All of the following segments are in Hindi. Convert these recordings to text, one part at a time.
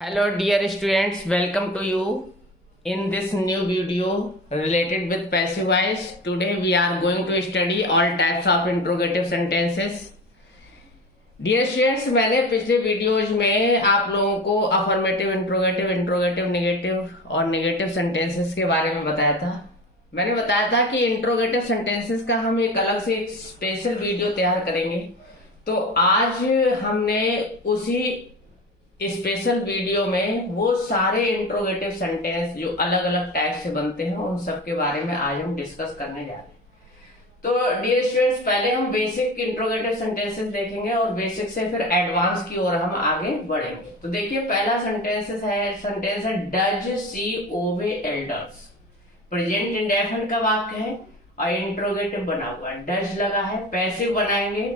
Hello dear students, welcome to you in this new video related with passive voice. Today we are going to study all types of interrogative sentences. Dear students, मैंने पिछले वीडियोज में आप लोगों को अफर्मेटिव, इंट्रोगेटिव, इंट्रोगेटिव नेगेटिव और नेगेटिव सेंटेंसेस के बारे में बताया था। मैंने बताया था कि इंट्रोगेटिव सेंटेंसेस का हम एक अलग से एक स्पेशल वीडियो तैयार करेंगे। तो आज हमने उसी स्पेशल वीडियो में वो सारे इंट्रोगेटिव सेंटेंस जो अलग अलग टाइप से बनते हैं उन सब के बारे में आज हम डिस्कस करने जा रहे हैं। तो डियर स्टूडेंट्स, पहले हम बेसिक इंट्रोगेटिव सेंटेंसेस देखेंगे और बेसिक से फिर एडवांस की ओर हम आगे बढ़ेंगे। तो देखिए, पहला सेंटेंस है डज सी ओबे एल्डर्स। प्रेजेंट इंडेफिनिट का वाक्य है और इंट्रोगेटिव बना हुआ है, डज लगा है। पैसिव बनाएंगे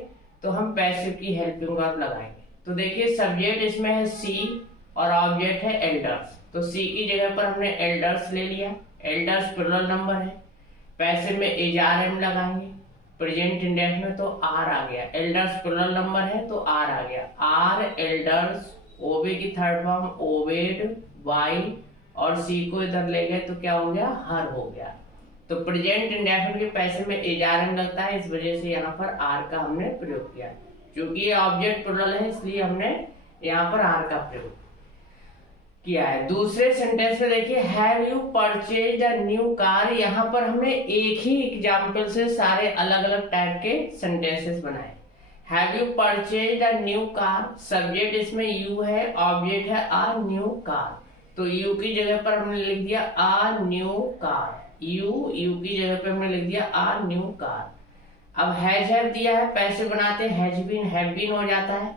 तो हम पैसिव की हेल्पिंग वर्ब लगाएंगे। तो देखिए, सब्जेक्ट इसमें है सी और ऑब्जेक्ट है एल्डर्स। तो सी की जगह पर हमने एल्डर्स ले लिया। एल्डर्स प्लुरल नंबर है। पैसिव में एम लगाएंगे। प्रेजेंट इंडेफिनिट तो आर आ गया। एल्डर्स प्लुरल नंबर है तो आर आ गया। आर एल्डर्स, ओबे की थर्ड फॉर्म ओबेड, वाई और सी को इधर ले गए तो क्या हो गया, हर हो गया। तो प्रेजेंट इंडेफिनिट के पैसिव में एम लगता है, इस वजह से यहाँ पर आर का हमने प्रयोग किया। क्योंकि ये ऑब्जेक्ट प्लुरल है इसलिए हमने यहाँ पर आर का प्रयोग किया है। दूसरे सेंटेंस में देखिए, have you purchased a new car. यहाँ पर हमने एक ही एग्जाम्पल से सारे अलग अलग टाइप के सेंटेंसेस बनाए। Have you purchased a new car, subject इसमें यू है, ऑब्जेक्ट है अ न्यू कार। तो यू की जगह पर हमने लिख दिया अ न्यू कार। यू की जगह पर हमने लिख दिया अ न्यू कार। अब हैव दिया है, पैसे बनाते हैज बीन, हैव बीन हो जाता है।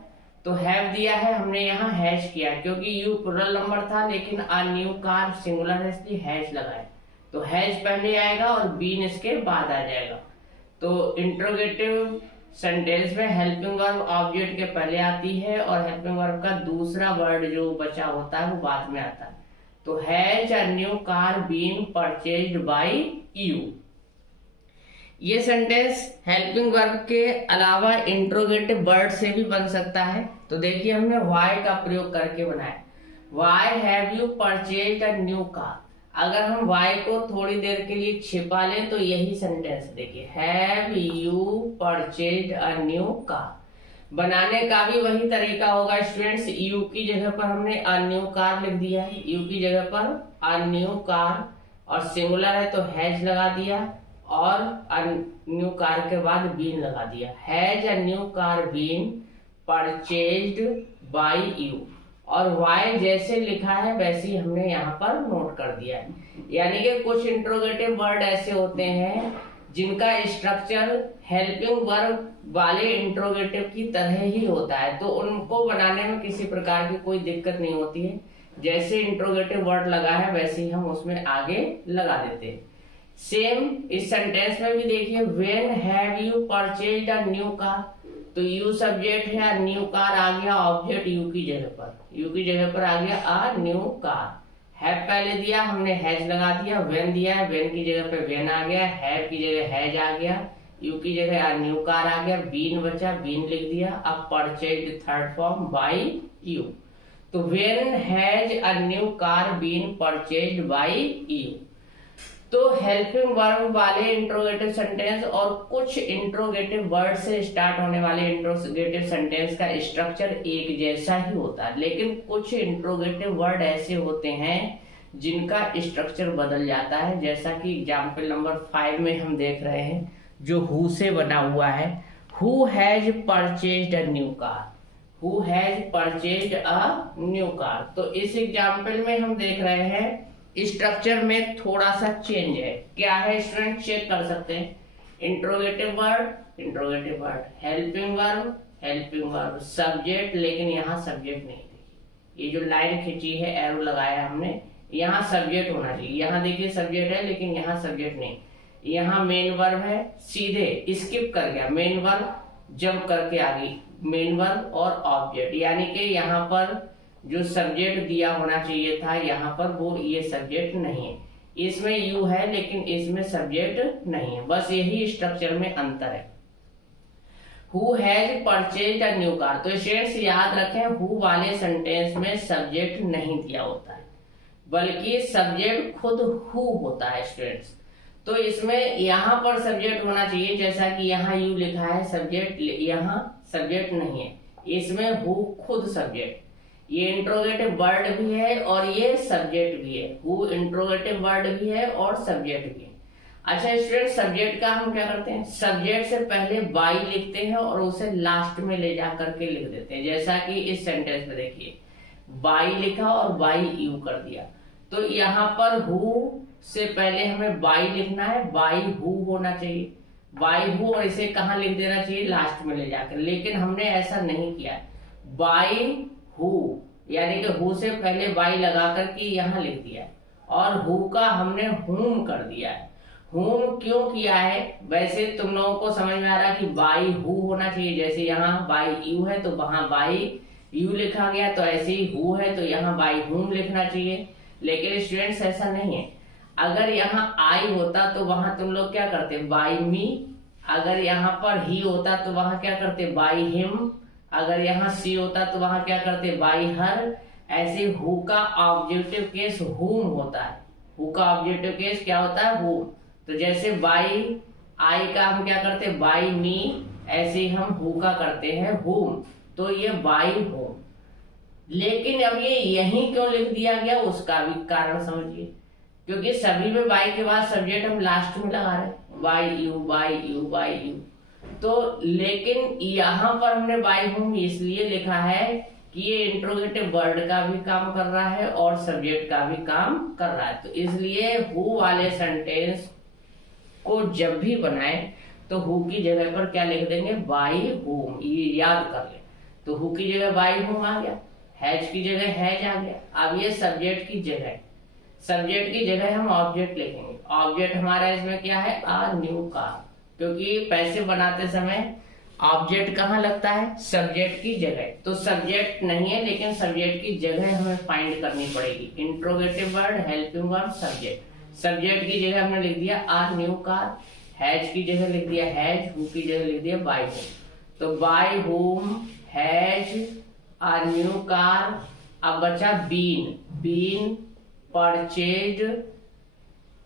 तो हैव दिया है, हमने यहाँ हैज किया क्योंकि यू प्लुरल नंबर था लेकिन अ न्यू कार सिंगुलर है इसलिए हैज लगाए। तो हैज पहले आएगा और बीन इसके बाद आ जाएगा। तो इंट्रोगेटिव सेंटेंस में हेल्पिंग वर्ब ऑब्जेक्ट के पहले आती है और हेल्पिंग वर्ब का दूसरा वर्ड जो बचा होता है वो बाद में आता है। तो has a new car been purchased by you. ये सेंटेंस हेल्पिंग वर्ब के अलावा इंट्रोगेटिव वर्ड से भी बन सकता है। तो देखिए, हमने वाई का प्रयोग करके बनाया। Why have you purchased a new car. अगर हम वाई को थोड़ी देर के लिए छिपा लें तो यही सेंटेंस देखिए, have you purchased a new car. बनाने का भी वही तरीका होगा स्टूडेंट्स। यू की जगह पर हमने अ न्यू कार लिख दिया है, यू की जगह पर अ न्यू कार और सिंगुलर है तो हैज लगा दिया और न्यू कार के बाद बीन लगा दिया। Has a new car been purchased by you. और वाई जैसे लिखा है वैसे ही हमने यहाँ पर नोट कर दिया है। यानी कि कुछ इंट्रोगेटिव वर्ड ऐसे होते हैं जिनका स्ट्रक्चर हेल्पिंग वर्ब वाले इंट्रोगेटिव की तरह ही होता है, तो उनको बनाने में किसी प्रकार की कोई दिक्कत नहीं होती है। जैसे इंट्रोगेटिव वर्ड लगा है वैसे ही हम उसमें आगे लगा देते हैं। सेम इस सेंटेंस में भी देखिए, when have you purchased a new car. तो यू सब्जेक्ट है, न्यू कार आ गया ऑब्जेक्ट यू की जगह पर, यू की जगह पर आ गया अ न्यू कार। हैव पहले दिया, हमने हैज लगा दिया। व्हेन दिया है, व्हेन की जगह पे व्हेन आ गया। हैव की जगह हैज आ गया। यू की जगह अ न्यू कार आ गया। बीन बचा, बीन लिख दिया। अब purchased third form by you. तो when has a new car been purchased by you. तो हेल्पिंग वर्ब वाले इंट्रोगेटिव सेंटेंस और कुछ इंट्रोगेटिव वर्ड से स्टार्ट होने वाले इंट्रोगेटिव सेंटेंस का स्ट्रक्चर एक जैसा ही होता है, लेकिन कुछ इंट्रोगेटिव वर्ड ऐसे होते हैं जिनका स्ट्रक्चर बदल जाता है। जैसा कि एग्जाम्पल नंबर 5 में हम देख रहे हैं जो हु से बना हुआ है। Who has purchased a new car. Who has purchased a new car. तो इस एग्जाम्पल में हम देख रहे हैं स्ट्रक्चर में थोड़ा सा चेंज है। क्या है स्टूडेंट, चेक कर सकते हैं। Interrogative word, helping verb, subject, लेकिन यहाँ सब्जेक्ट नहीं। देखिए, ये जो लाइन खींची है, एरो लगाया हमने, यहाँ सब्जेक्ट होना चाहिए। यहाँ देखिए सब्जेक्ट है लेकिन यहाँ सब्जेक्ट नहीं। यहाँ मेन वर्ब है, सीधे स्किप कर गया मेन वर्ब, जंप करके आ गई मेन वर्ब और ऑब्जेक्ट। यानी कि यहाँ पर जो सब्जेक्ट दिया होना चाहिए था यहाँ पर वो ये सब्जेक्ट नहीं है। इसमें यू है लेकिन इसमें सब्जेक्ट नहीं है। बस यही स्ट्रक्चर में अंतर है। Who has purchased a new car. तो स्टूडेंट्स याद रखें, हु वाले सेंटेंस में सब्जेक्ट नहीं दिया होता है, बल्कि सब्जेक्ट खुद हु होता है स्टूडेंट्स। तो इसमें यहाँ पर सब्जेक्ट होना चाहिए, जैसा कि यहाँ यू लिखा है सब्जेक्ट, यहाँ सब्जेक्ट नहीं है, इसमें हु खुद सब्जेक्ट। ये इंट्रोगेटिव वर्ड भी है और ये सब्जेक्ट भी है, हु इंट्रोगेटिव वर्ड भी है और सब्जेक्ट भी है। अच्छा स्टूडेंट, सब्जेक्ट का हम क्या करते हैं, सब्जेक्ट से पहले बाई लिखते हैं और उसे लास्ट में ले जा करके लिख देते हैं, जैसा कि इस सेंटेंस में देखिए बाई लिखा और बाई यू कर दिया। तो यहाँ पर हु से पहले हमें बाई लिखना है, बाई हु होना चाहिए, बाई हु, और इसे कहाँ लिख देना चाहिए, लास्ट में ले जाकर। लेकिन हमने ऐसा नहीं किया, बाई हु यानी कि हु से पहले बाई लगा करके यहाँ लिख दिया है और हु का हमने हुम कर दिया है। हुम क्यों किया है, वैसे तुम लोगों को समझ में आ रहा है कि बाई हु होना चाहिए, जैसे यहाँ बाई यू है तो वहां बाई यू लिखा गया, तो ऐसे ही हु है तो यहाँ बाई हुम लिखना चाहिए। लेकिन स्टूडेंट्स ऐसा नहीं है, अगर यहाँ आई होता तो वहां तुम लोग क्या करते, बाई मी। अगर यहाँ पर ही होता तो वहां क्या करते, बाई हिम। अगर यहाँ सी होता तो वहां क्या करते, बाई हर। ऐसे हु का ऑब्जेक्टिव केस हुम होता है, हु का ऑब्जेक्टिव केस क्या होता है, हुम। तो जैसे बाई आई का हम क्या करते, बाई मी, ऐसे ही हम हु का करते हैं हुम, तो ये बाई होम। लेकिन अब ये यहीं क्यों लिख दिया गया, उसका भी कारण समझिए, क्योंकि सभी में बाई के बाद सब्जेक्ट हम लास्ट में लगा रहे हैं, by you by you by you. तो लेकिन यहाँ पर हमने बाई होम इसलिए लिखा है कि ये इंट्रोगेटिव वर्ड का भी काम कर रहा है और सब्जेक्ट का भी काम कर रहा है। तो इसलिए हु वाले सेंटेंस को जब भी बनाए तो हु की जगह पर क्या लिख देंगे, बाई होम, ये याद कर ले। तो हु की जगह बाई होम आ गया, हैज की जगह हैज आ गया। अब ये सब्जेक्ट की जगह, सब्जेक्ट की जगह हम ऑब्जेक्ट लिखेंगे। ऑब्जेक्ट हमारा इसमें क्या है, आ न्यू कार, क्योंकि पैसे बनाते समय ऑब्जेक्ट कहाँ लगता है, सब्जेक्ट की जगह। तो सब्जेक्ट नहीं है, लेकिन सब्जेक्ट की जगह हमें फाइंड करनी पड़ेगी। Interrogative word, helping word, subject. Subject की जगह हमने लिख दिया आ न्यू कार, हैज की जगह लिख दिया हैज, हु की जगह लिख दिया बाई होम। तो by whom has a new car. अब बचा बीन, बीन परचेज्ड,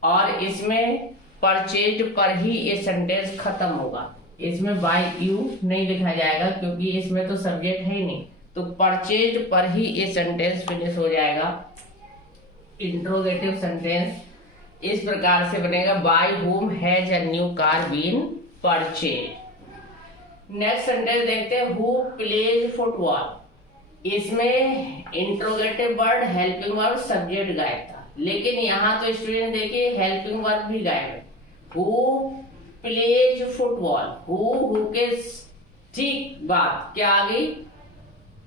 और इसमें परचेज्ड पर ही ये सेंटेंस खत्म होगा, इसमें बाय यू नहीं लिखा जाएगा क्योंकि इसमें तो सब्जेक्ट है ही नहीं। तो परचेज्ड पर ही ये सेंटेंस फिनिश हो जाएगा। इंट्रोगेटिव सेंटेंस इस प्रकार से बनेगा, by whom has a new car been purchased. Next sentence देखते हैं, हु प्लेज फुटबॉल। इसमें interrogative word, helping verb, subject गायब था, लेकिन यहाँ तो स्टूडेंट देखिए हेल्पिंग वर्ब भी गायब है। हु प्लेज फुटबॉल, हु के ठीक बाद क्या आ गई,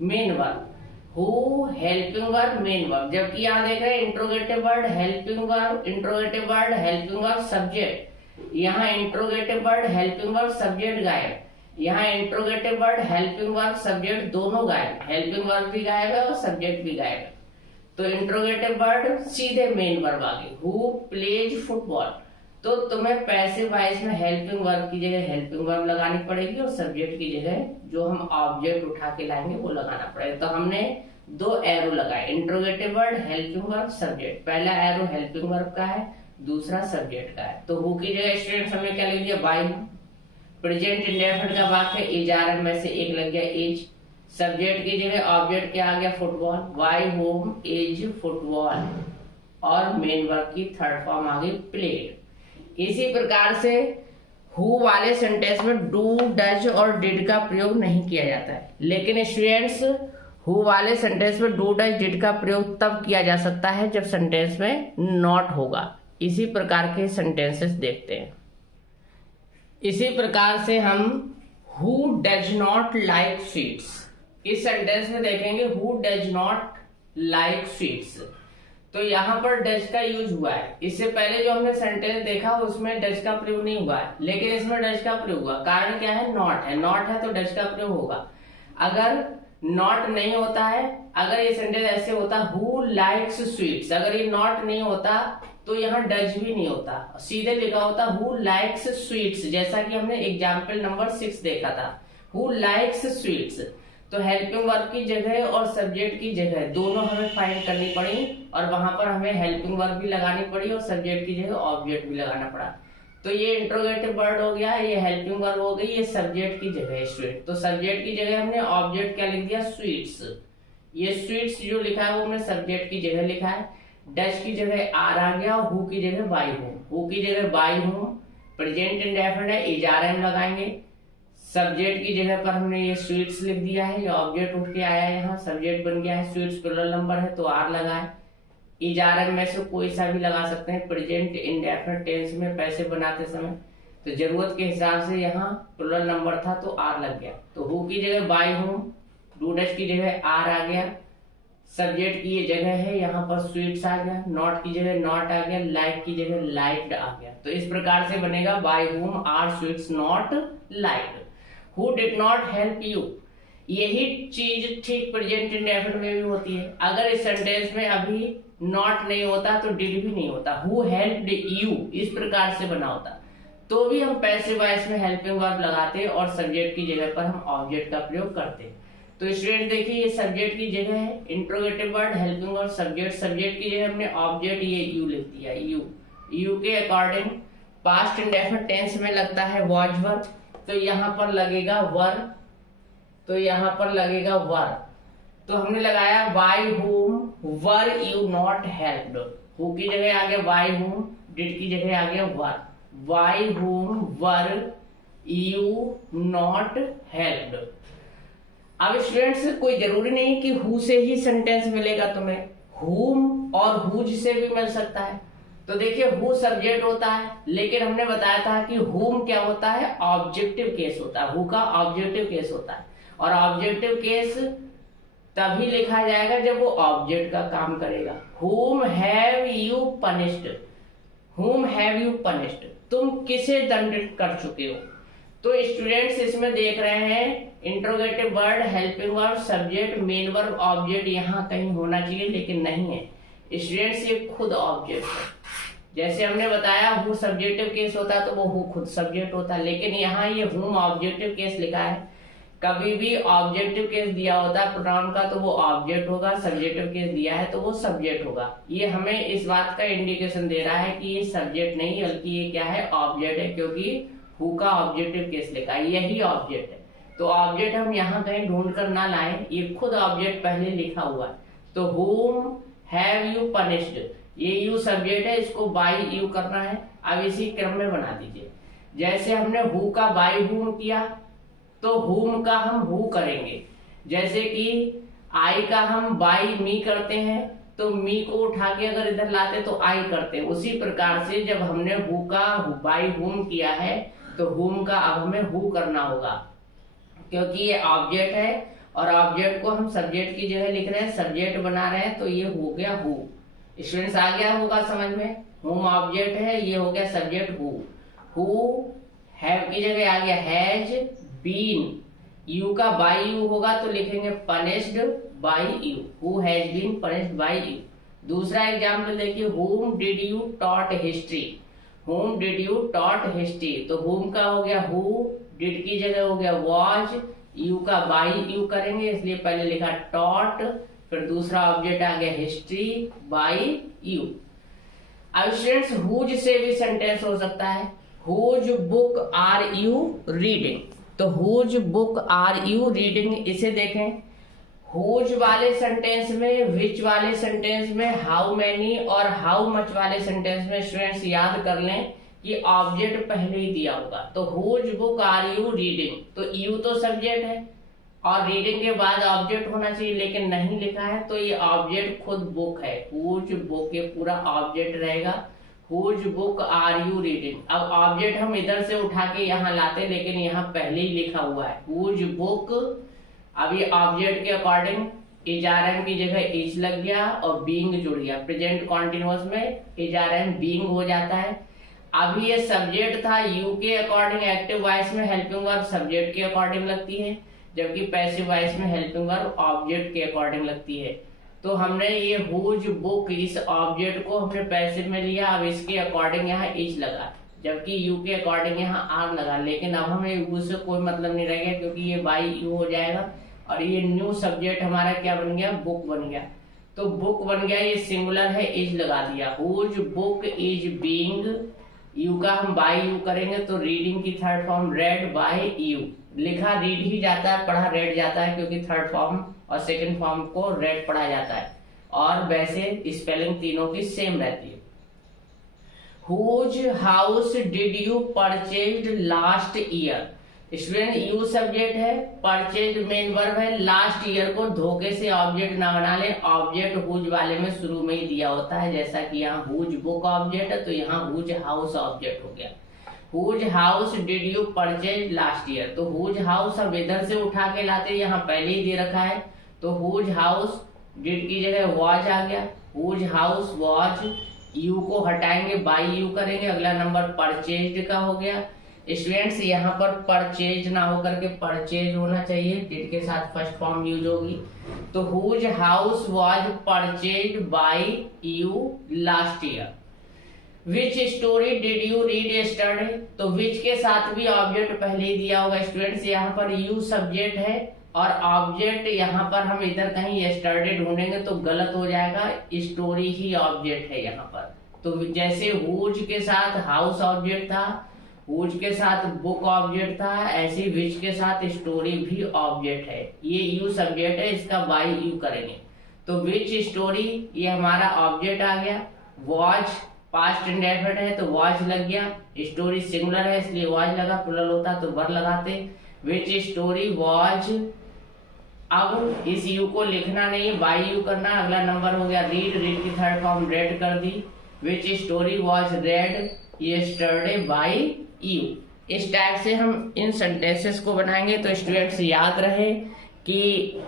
मेन वर्ब। हु हेल्पिंग वर्ब, मेन वर्ब। जबकि यहाँ देख रहे हैं interrogative word, helping verb, interrogative word, helping verb, subject. यहाँ interrogative word, helping verb, subject गायब। यहाँ interrogative word, helping verb, subject दोनों गायब, हेल्पिंग वर्ब भी गायब है और सब्जेक्ट भी गायब है। तो इंट्रोगेटिव वर्ड सीधे मेन वर्ब आ गई, हु प्लेज फुटबॉल। तो तुम्हें पैसिव वॉइस में हेल्पिंग वर्ब की जगह हेल्पिंग वर्ब लगानी पड़ेगी और सब्जेक्ट की जगह जो हम ऑब्जेक्ट उठा के लाएंगे वो लगाना पड़ेगा। तो हमने दो एरो लगाए, interrogative word, helping verb, subject. पहला एरो हेल्पिंग वर्ब का है, दूसरा सब्जेक्ट का है। तो हु की जगह स्टूडेंट्स हमने क्या लिख दिया, बाय। प्रेजेंट इंडेफिनिट का वाक्य इज आर में से एक लग गया इज। सब्जेक्ट की जगह ऑब्जेक्ट क्या आ गया, football, by whom is football, और मेन वर्ब की थर्ड फॉर्म आ गई प्लेड। इसी प्रकार से हु वाले सेंटेंस में डू, डज और डिड का प्रयोग नहीं किया जाता है, लेकिन स्टूडेंट्स हु वाले सेंटेंस में डू, डज, डिड का प्रयोग तब किया जा सकता है जब सेंटेंस में नॉट होगा। इसी प्रकार के सेंटेंसेस देखते हैं। इसी प्रकार से हम who does not like sweets, इस सेंटेंस में देखेंगे who does not like sweets. तो यहाँ पर डज का यूज हुआ है। इससे पहले जो हमने सेंटेंस देखा उसमें डज का प्रयोग नहीं हुआ है, लेकिन इसमें डज का प्रयोग हुआ। कारण क्या है, नॉट है, नॉट है तो डज का प्रयोग होगा। अगर नॉट नहीं होता है, अगर ये सेंटेंस ऐसे होता हु लाइक्स स्वीट्स, अगर ये नॉट नहीं होता तो यहाँ डज भी नहीं होता, सीधे लिखा होता हु लाइक्स स्वीट्स, जैसा कि हमने एग्जाम्पल नंबर 6 देखा था। Who likes sweets. तो हेल्पिंग वर्ब की जगह और सब्जेक्ट की जगह दोनों हमें फाइंड करनी पड़ी, और वहां पर हमें हेल्पिंग वर्ब भी लगानी पड़ी और सब्जेक्ट की जगह ऑब्जेक्ट भी लगाना पड़ा। तो ये इंट्रोगेटिव वर्ड हो गया, ये हेल्पिंग वर्ब हो गई, ये सब्जेक्ट की जगह है स्वीट। तो सब्जेक्ट की जगह हमने ऑब्जेक्ट क्या लिख दिया, स्वीट्स। ये स्वीट्स जो लिखा है वो हमने सब्जेक्ट की जगह लिखा है। डच की जगह आर आ गया, हु की जगह बाई हूं, हु की जगह बाई हूं। प्रेजेंट इंडेफिनिट है, इजारम लगाएंगे। सब्जेक्ट की जगह पर हमने ये स्वीट्स लिख दिया है, ये ऑब्जेक्ट उठ के आया है, यहाँ सब्जेक्ट बन गया है। स्वीट्स प्लुरल नंबर है तो आर लगाए। इजारम में से कोई सा भी लगा सकते हैं प्रेजेंट इंडेफिनिट टेंस में पैसे बनाते समय, तो जरूरत के हिसाब से यहाँ प्लुरल नंबर था तो आर लग गया। तो हु की जगह बाई हूं, डू डच की जगह आर आ गया। सब्जेक्ट की ये जगह है, यहाँ पर स्वीट्स आ गया। नॉट की जगह नॉट आ गया, लाइक की जगह लाइक्ड आ गया। तो इस प्रकार से बनेगा by whom are sweets not liked. Who did not help you, यही चीज ठीक प्रेजेंट इंडेफिनिट में भी होती है। अगर इस सेंटेंस में अभी नॉट नहीं होता तो डिड भी नहीं होता, हु हेल्प्ड यू इस प्रकार से बना होता, तो भी हम पैसिव वॉइस में हेल्पिंग वर्ब लगाते और सब्जेक्ट की जगह पर हम ऑब्जेक्ट का प्रयोग करते। तो स्टूडेंट देखिए ये सब्जेक्ट की जगह है, interrogative word helping verb subject, subject की जगह हमने ऑब्जेक्ट ये यू लिख दिया। यू, यू के अकॉर्डिंग पास्ट इंडेफिनिट टेंस में लगता है वॉज वर्ब, तो यहाँ पर लगेगा वर, तो यहाँ पर लगेगा वर। तो हमने लगाया by whom were you not helped, who की जगह आ गया वाई whom, डिड की जगह आ गया were. Why whom were you not helped. अब स्टूडेंट्स कोई जरूरी नहीं कि हु से ही सेंटेंस मिलेगा तुम्हें, whom और हुज से भी मिल सकता है। तो देखिए हु सब्जेक्ट होता है, लेकिन हमने बताया था कि whom क्या होता है, ऑब्जेक्टिव केस होता है, हु का ऑब्जेक्टिव केस होता है। और ऑब्जेक्टिव केस तभी लिखा जाएगा जब वो ऑब्जेक्ट का काम करेगा। whom have you punished, whom have you punished, तुम किसे दंडित कर चुके हो। तो स्टूडेंट्स इसमें देख रहे हैं interrogative word helping verb subject main verb object यहाँ कहीं होना चाहिए, लेकिन नहीं है स्टूडेंट्स, ये खुद ऑब्जेक्ट है। जैसे हमने बताया हु सब्जेक्टिव केस होता है तो वो हु खुद सब्जेक्ट होता है, लेकिन यहाँ ये whom ऑब्जेक्टिव केस लिखा है। कभी भी ऑब्जेक्टिव केस दिया होता है प्रोनाउन का तो वो ऑब्जेक्ट होगा, सब्जेक्टिव केस दिया है तो वो सब्जेक्ट होगा। ये हमें इस बात का इंडिकेशन दे रहा है कि ये सब्जेक्ट नहीं बल्कि ये क्या है, ऑब्जेक्ट है, क्योंकि हु का ऑब्जेक्टिव केस लिखा है, यही ऑब्जेक्ट है। तो ऑब्जेक्ट हम यहाँ कहीं ढूंढ कर ना लाएं, ये खुद ऑब्जेक्ट पहले लिखा हुआ है। तो whom have you punished, ये यू सब्जेक्ट है, इसको बाई यू करना है। अब इसी क्रम में बना दीजिए, जैसे हमने हु का बाई whom किया तो whom का हम हु करेंगे। जैसे कि आई का हम बाई मी करते हैं तो मी को उठा के अगर इधर लाते तो आई करते हैं। उसी प्रकार से जब हमने हु का बाई whom किया है तो whom का अब हमें हु करना होगा, क्योंकि ये ऑब्जेक्ट है और ऑब्जेक्ट को हम सब्जेक्ट की जगह लिख रहे हैं, सब्जेक्ट बना रहे हैं, तो ये हो गया हु। स्टूडेंट्स आ गया होगा समझ में, whom ऑब्जेक्ट है, ये हो गया सब्जेक्ट हु। हु हैव की जगह आ गया हैज बीन, यू का बाई यू होगा तो लिखेंगे punished by you, who has been punished by you. दूसरा एग्जाम्पल देखिए, whom did you taught history, whom did you taught history, तो whom का हो गया who, did की जगह हो गया was, यू का बाई यू करेंगे इसलिए पहले लिखा taught, फिर दूसरा ऑब्जेक्ट आ गया हिस्ट्री बाई यू। अब स्टूडेंट्स हुज से भी सेंटेंस हो सकता है, whose book are you reading, तो whose book are you reading, इसे देखें हुज वाले सेंटेंस में, विच वाले सेंटेंस में, हाउ मैनी और हाउ मच वाले सेंटेंस में स्टूडेंट्स याद कर लें कि ऑब्जेक्ट पहले ही दिया होगा। तो whose book are you reading, तो यू तो सब्जेक्ट है और रीडिंग के बाद ऑब्जेक्ट होना चाहिए, लेकिन नहीं लिखा है तो ये ऑब्जेक्ट खुद बुक है। हुज बुक ये पूरा ऑब्जेक्ट रहेगा, whose book are you reading. अब ऑब्जेक्ट हम इधर से उठा के यहाँ लाते, लेकिन यहाँ पहले ही लिखा हुआ है हुज बुक। अब ये ऑब्जेक्ट के अकॉर्डिंग इजारम की जगह इज लग गया और बीइंग जुड़ गया, प्रेजेंट कॉन्टिन्यूअस में इजारम बीइंग हो जाता है। अभी ये सब्जेक्ट था, यू के अकॉर्डिंग एक्टिव वॉइस में हेल्पिंग वर्ब सब्जेक्ट के अकॉर्डिंग लगती है, जबकि पैसिव वॉइस में हेल्पिंग वर्ब ऑब्जेक्ट के अकॉर्डिंग लगती है। तो हमने ये हुज बुक इस ऑब्जेक्ट को हमने पैसिव में लिया, अब इसके अकॉर्डिंग यहाँ इज लगा। जबकि यू के अकॉर्डिंग यहाँ आर लगा, लेकिन अब हमें यू से कोई मतलब नहीं रह गया क्योंकि ये बाई यू हो जाएगा और ये न्यू सब्जेक्ट हमारा क्या बन गया, बुक बन गया। तो बुक बन गया, ये सिंगुलर है, इज लगा दिया, whose book is being, you का हम बाय यू करेंगे तो रीडिंग की third form read by you, लिखा रीड ही जाता है, पढ़ा रेड जाता है क्योंकि थर्ड फॉर्म और सेकंड फॉर्म को रेड पढ़ा जाता है और वैसे स्पेलिंग तीनों की सेम रहती है। Whose house did you purchased last year, student you subject है, परचेज मेन वर्ब है, लास्ट ईयर को धोखे से ऑब्जेक्ट ना बना ले, ऑब्जेक्ट हुज वाले में शुरू में ही दिया होता है, जैसा कि यहाँ हुज बुक ऑब्जेक्ट है तो यहाँ हुज हाउस ऑब्जेक्ट हो गया। Whose house did you purchase last year, तो हुज हाउस अब इधर से उठा के लाते, यहाँ पहले ही दे रखा है तो हुज हाउस डिड की जगह वॉज आ गया, हुज हाउस वॉज, यू को हटाएंगे बाई यू करेंगे, अगला नंबर परचेज्ड का हो गया। स्टूडेंट्स यहाँ पर परचेज ना होकर के परचेज होना चाहिए, डिड के साथ फर्स्ट फॉर्म यूज होगी, तो whose house was purchased by you last year. Which story did you read yesterday, तो विच के साथ भी ऑब्जेक्ट पहले ही दिया होगा स्टूडेंट्स, यहाँ पर यू सब्जेक्ट है और ऑब्जेक्ट यहाँ पर हम इधर कहीं यस्टरडे ढूंढेंगे तो गलत हो जाएगा, स्टोरी ही ऑब्जेक्ट है यहाँ पर। तो जैसे हुज के साथ हाउस ऑब्जेक्ट था, हुज के साथ बुक ऑब्जेक्ट था, ऐसे विच के साथ स्टोरी भी ऑब्जेक्ट है, ये यू सब्जेक्ट है, इसका बाय यू करेंगे तो विच स्टोरी ये हमारा ऑब्जेक्ट आ गया। वॉच पास्ट इंडेफिनिट है तो वॉच लग गया, स्टोरी सिंगुलर है इसलिए वॉच लगा, प्लुरल होता तो वर लगाते, विच स्टोरी वॉच। अब इस यू को लिखना नहीं है, बाय यू करना, अगला नंबर हो गया रीड, रीड की थर्ड फॉर्म रेड कर दी, which story was read yesterday by you. इस टाइप से हम इन सेंटेंसेस को बनाएंगे तो स्टूडेंट्स याद रहे कि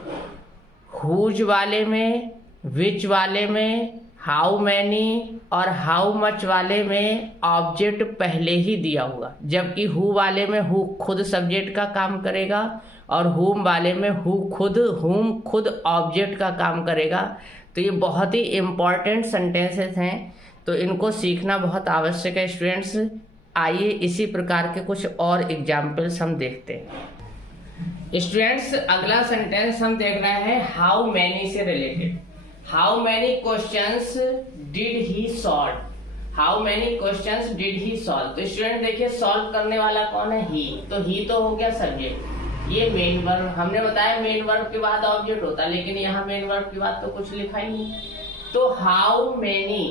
हुज वाले में, विच वाले में, हाउ मैनी और हाउ मच वाले में ऑब्जेक्ट पहले ही दिया होगा, जबकि हु वाले में हु खुद सब्जेक्ट का काम करेगा और हुम वाले में हुम खुद ऑब्जेक्ट का काम करेगा। तो ये बहुत ही इम्पॉर्टेंट सेंटेंसेस हैं तो इनको सीखना बहुत आवश्यक है स्टूडेंट्स। आइए इसी प्रकार के कुछ और एग्जाम्पल्स हम देखते हैं। स्टूडेंट्स अगला सेंटेंस हम देख रहे हैं हाउ मैनी से related. How many questions did he solve, how many questions did he solve, तो स्टूडेंट देखिए सॉल्व करने वाला कौन है, ही, तो ही तो हो गया सब्जेक्ट, ये मेन वर्ब, हमने बताया मेन वर्ब के बाद ऑब्जेक्ट होता है लेकिन यहाँ मेन वर्ब के बाद तो कुछ लिखा ही नहीं, तो how many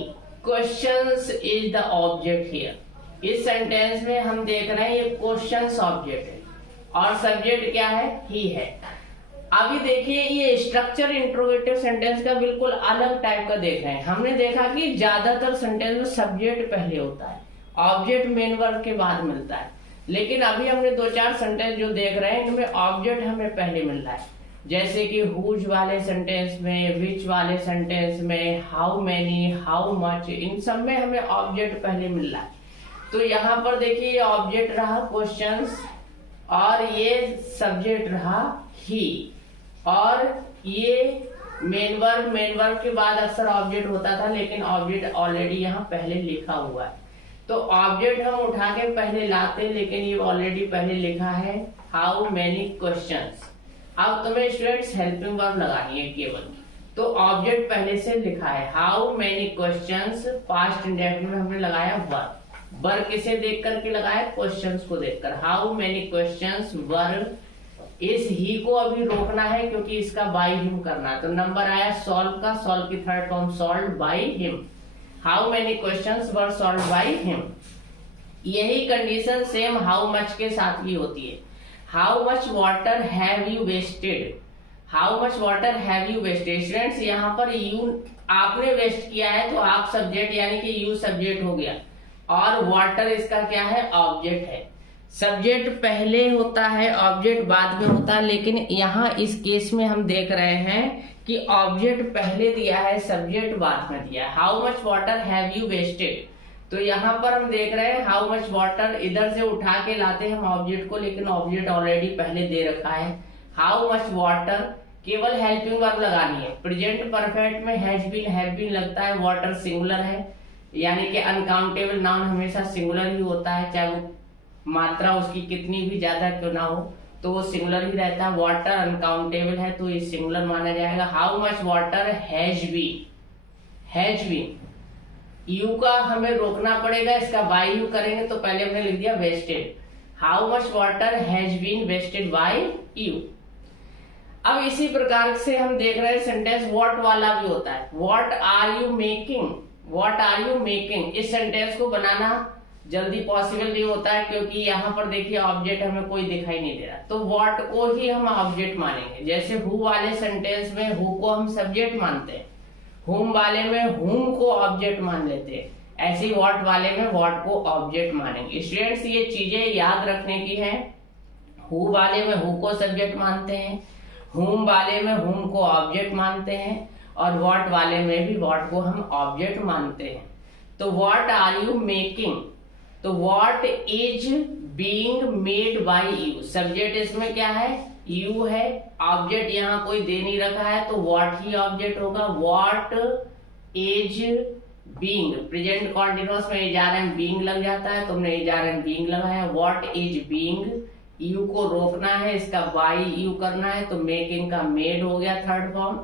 questions is the object here. इस सेंटेंस में हम देख रहे हैं ये क्वेश्चंस ऑब्जेक्ट है और सब्जेक्ट क्या है, ही है। अभी देखिए ये स्ट्रक्चर इंट्रोगेटिव सेंटेंस का बिल्कुल अलग टाइप का देख रहे हैं। हमने देखा कि ज्यादातर सेंटेंस में सब्जेक्ट पहले होता है, ऑब्जेक्ट मेन वर्ब के बाद मिलता है, लेकिन अभी हमने दो चार सेंटेंस जो देख रहे हैं इनमें ऑब्जेक्ट हमें पहले मिल रहा है, जैसे कि हुज वाले सेंटेंस में, विच वाले सेंटेंस में, हाउ मैनी, हाउ मच, इन सब में हमें ऑब्जेक्ट पहले मिल रहा है। तो यहाँ पर देखिए ये ऑब्जेक्ट रहा क्वेश्चंस और ये सब्जेक्ट रहा ही, और ये मेन वर्ब के बाद अक्सर ऑब्जेक्ट होता था लेकिन ऑब्जेक्ट ऑलरेडी यहाँ पहले लिखा हुआ है, तो ऑब्जेक्ट हम उठा के पहले लाते लेकिन ये ऑलरेडी पहले लिखा है हाउ मैनी क्वेश्चंस। अब तुम्हें स्टूडेंट्स हेल्पिंग वर्ब लगानी है केवल, तो ऑब्जेक्ट पहले से लिखा है how many questions, past indefinite में हमने लगाया वर्ब, वर्ब किसे देख करके लगाया, क्वेश्चंस को देखकर, हाउ मैनी क्वेश्चंस वर्ब। इस ही को अभी रोकना है क्योंकि इसका बाय हिम करना है, तो नंबर आया सॉल्व का, सॉल्व की third form solve by him, how many questions were solve by him. यही कंडीशन सेम हाउ मच के साथ भी होती है, how much water have you wasted, how much water have you wasted. Students यहाँ पर यू आपने वेस्ट किया है तो आप सब्जेक्ट यानी कि यू सब्जेक्ट हो गया और वाटर इसका क्या है, ऑब्जेक्ट है। सब्जेक्ट पहले होता है ऑब्जेक्ट बाद में होता है, लेकिन यहाँ इस केस में हम देख रहे हैं कि ऑब्जेक्ट पहले दिया है सब्जेक्ट बाद में दिया है, how much water have you wasted. तो यहाँ पर हम देख रहे हैं हाउ मच वाटर, इधर से उठा के लाते हैं हम ऑब्जेक्ट को लेकिन ऑब्जेक्ट ऑलरेडी पहले दे रखा है, हाउ मच वाटर, केवल हेल्पिंग वर्ब लगानी है। प्रेजेंट परफेक्ट में हैज बीन, हैव बीन लगता है, वाटर सिंगुलर है, यानी कि अनकाउंटेबल नाउन हमेशा सिंगुलर ही होता है, चाहे वो मात्रा उसकी कितनी भी ज्यादा क्यों ना हो, तो वो सिंगुलर ही रहता है। वाटर अनकाउंटेबल है तो ये सिंगुलर माना जाएगा। How much water has been, has been, you का हमें रोकना पड़ेगा, इसका बाय यू करेंगे तो पहले हमने लिख दिया wasted. How much water has been wasted by you. अब इसी प्रकार से हम देख रहे हैं सेंटेंस व्हाट वाला भी होता है। What are you making, what are you making, इस सेंटेंस को बनाना जल्दी पॉसिबल नहीं होता है क्योंकि यहाँ पर देखिए ऑब्जेक्ट हमें कोई दिखाई नहीं दे रहा, तो व्हाट को ही हम ऑब्जेक्ट मानेंगे। जैसे हु वाले सेंटेंस में हु को हम सब्जेक्ट मानते हैं, हुम वाले में हुम को ऑब्जेक्ट मान लेते हैं, ऐसे ही व्हाट वाले में व्हाट को ऑब्जेक्ट मानेंगे। स्टूडेंट्स ये चीजें याद रखने की है। हु वाले में हु को सब्जेक्ट मानते हैं, हुम वाले में हुम को ऑब्जेक्ट मानते हैं, और व्हाट वाले में भी व्हाट को हम ऑब्जेक्ट मानते हैं। तो व्हाट आर यू मेकिंग, तो what is being made by you, subject इसमें क्या है, यू है, ऑब्जेक्ट यहाँ कोई दे नहीं रखा है तो व्हाट ही ऑब्जेक्ट होगा। What is being, present continuous में इज आर एंड बीइंग लग जाता है, तुमने इज आर एंड बीइंग लगाया। व्हाट इज बीइंग, यू को रोकना है, इसका बाय यू करना है तो मेकिंग का मेड हो गया third form.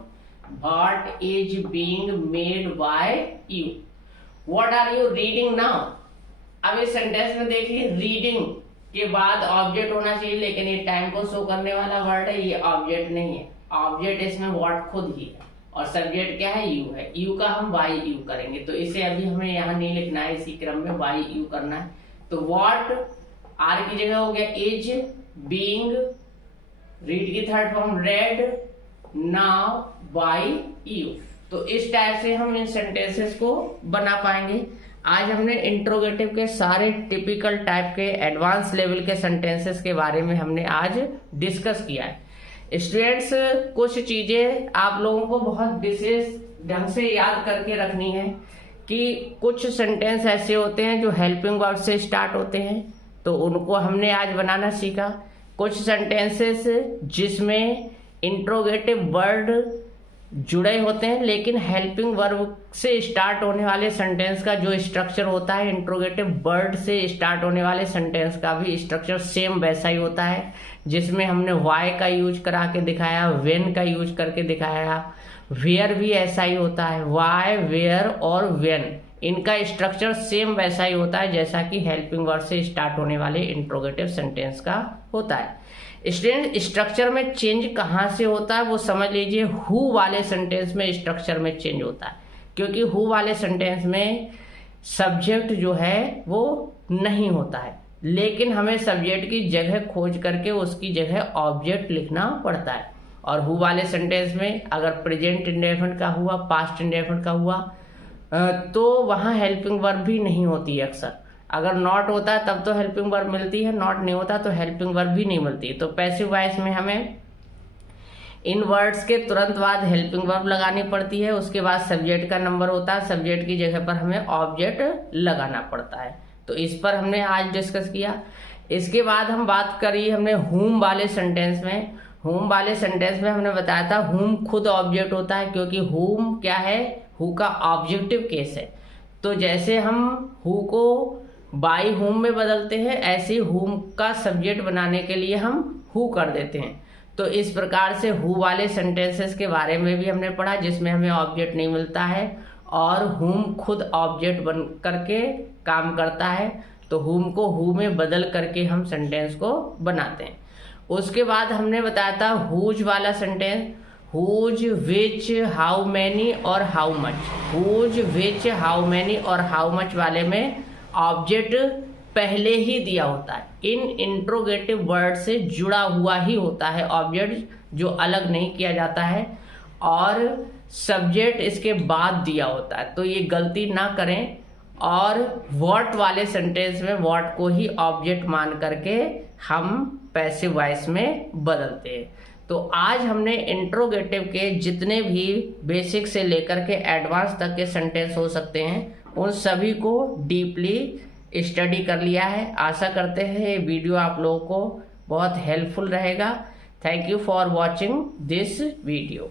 What is being made by you. What are you reading now, अब इस सेंटेंस में देखिए रीडिंग के बाद ऑब्जेक्ट होना चाहिए, लेकिन ये टाइम को शो करने वाला वर्ड है, ये ऑब्जेक्ट नहीं है। ऑब्जेक्ट इसमें व्हाट खुद ही है और सब्जेक्ट क्या है, यू है। यू का हम बाय यू करेंगे, तो इसे अभी हमें यहाँ नहीं लिखना है, इसी क्रम में बाय यू करना है। तो व्हाट आर की जगह हो गया इज बीइंग, रीड की third form read, now by you. तो इस टाइप से हम इन सेंटेंसेस को बना पाएंगे। आज हमने इंट्रोगेटिव के सारे टिपिकल टाइप के एडवांस लेवल के सेंटेंसेस के बारे में हमने आज डिस्कस किया है। स्टूडेंट्स कुछ चीजें आप लोगों को बहुत विशेष ढंग से याद करके रखनी है कि कुछ सेंटेंस ऐसे होते हैं जो हेल्पिंग वर्ब से स्टार्ट होते हैं, तो उनको हमने आज बनाना सीखा। कुछ सेंटेंसेस जिसमें इंट्रोगेटिव वर्ड जुड़े होते हैं, लेकिन हेल्पिंग वर्ब से स्टार्ट होने वाले सेंटेंस का जो स्ट्रक्चर होता है, इंट्रोगेटिव वर्ड से स्टार्ट होने वाले सेंटेंस का भी स्ट्रक्चर सेम वैसा ही होता है, जिसमें हमने वाई का यूज करा के दिखाया, वेन का यूज करके दिखाया, वेयर भी ऐसा ही होता है। वाई, वेयर और वेन, इनका स्ट्रक्चर सेम वैसा ही होता है जैसा कि हेल्पिंग वर्ड से स्टार्ट होने वाले इंट्रोगेटिव सेंटेंस का होता है। स्टूडेंट स्ट्रक्चर में चेंज कहाँ से होता है वो समझ लीजिए। हु वाले सेंटेंस में स्ट्रक्चर में चेंज होता है, क्योंकि हु वाले सेंटेंस में सब्जेक्ट जो है वो नहीं होता है, लेकिन हमें सब्जेक्ट की जगह खोज करके उसकी जगह ऑब्जेक्ट लिखना पड़ता है। और हु वाले सेंटेंस में अगर प्रेजेंट इंडेफिनिट का हुआ, पास्ट इंडेफिनिट का हुआ, तो वहाँ हेल्पिंग वर्ब भी नहीं होती है अक्सर। अगर नॉट होता है तब तो हेल्पिंग वर्ब मिलती है, नॉट नहीं होता तो हेल्पिंग वर्ब भी नहीं मिलती। तो पैसिव वॉइस में हमें इन वर्ड्स के तुरंत बाद हेल्पिंग वर्ब लगानी पड़ती है, उसके बाद सब्जेक्ट का नंबर होता है, सब्जेक्ट की जगह पर हमें ऑब्जेक्ट लगाना पड़ता है। तो इस पर हमने आज डिस्कस किया। इसके बाद हम बात करी हमने हुम वाले सेंटेंस में। हुम वाले सेंटेंस में हमने बताया था हुम खुद ऑब्जेक्ट होता है, क्योंकि हुम क्या है, हु का ऑब्जेक्टिव केस है। तो जैसे हम हु को बाय हुम में बदलते हैं, ऐसे हुम का सब्जेक्ट बनाने के लिए हम हु कर देते हैं। तो इस प्रकार से हु वाले सेंटेंसेस के बारे में भी हमने पढ़ा, जिसमें हमें ऑब्जेक्ट नहीं मिलता है और हुम खुद ऑब्जेक्ट बन करके काम करता है। तो हुम को हु में बदल करके हम सेंटेंस को बनाते हैं। उसके बाद हमने बताया था हुज वाला sentence, whose, which, how many और how much. Whose, which, how many और हाउ मच वाले में ऑब्जेक्ट पहले ही दिया होता है, इन इंट्रोगेटिव वर्ड से जुड़ा हुआ ही होता है ऑब्जेक्ट, जो अलग नहीं किया जाता है, और सब्जेक्ट इसके बाद दिया होता है। तो ये गलती ना करें, और व्हाट वाले सेंटेंस में व्हाट को ही ऑब्जेक्ट मान करके हम पैसिव वॉइस में बदलते हैं। तो आज हमने इंट्रोगेटिव के जितने भी बेसिक से लेकर के एडवांस तक के सेंटेंस हो सकते हैं, उन सभी को डीपली स्टडी कर लिया है। आशा करते हैं ये वीडियो आप लोगों को बहुत हेल्पफुल रहेगा। Thank you for watching this video.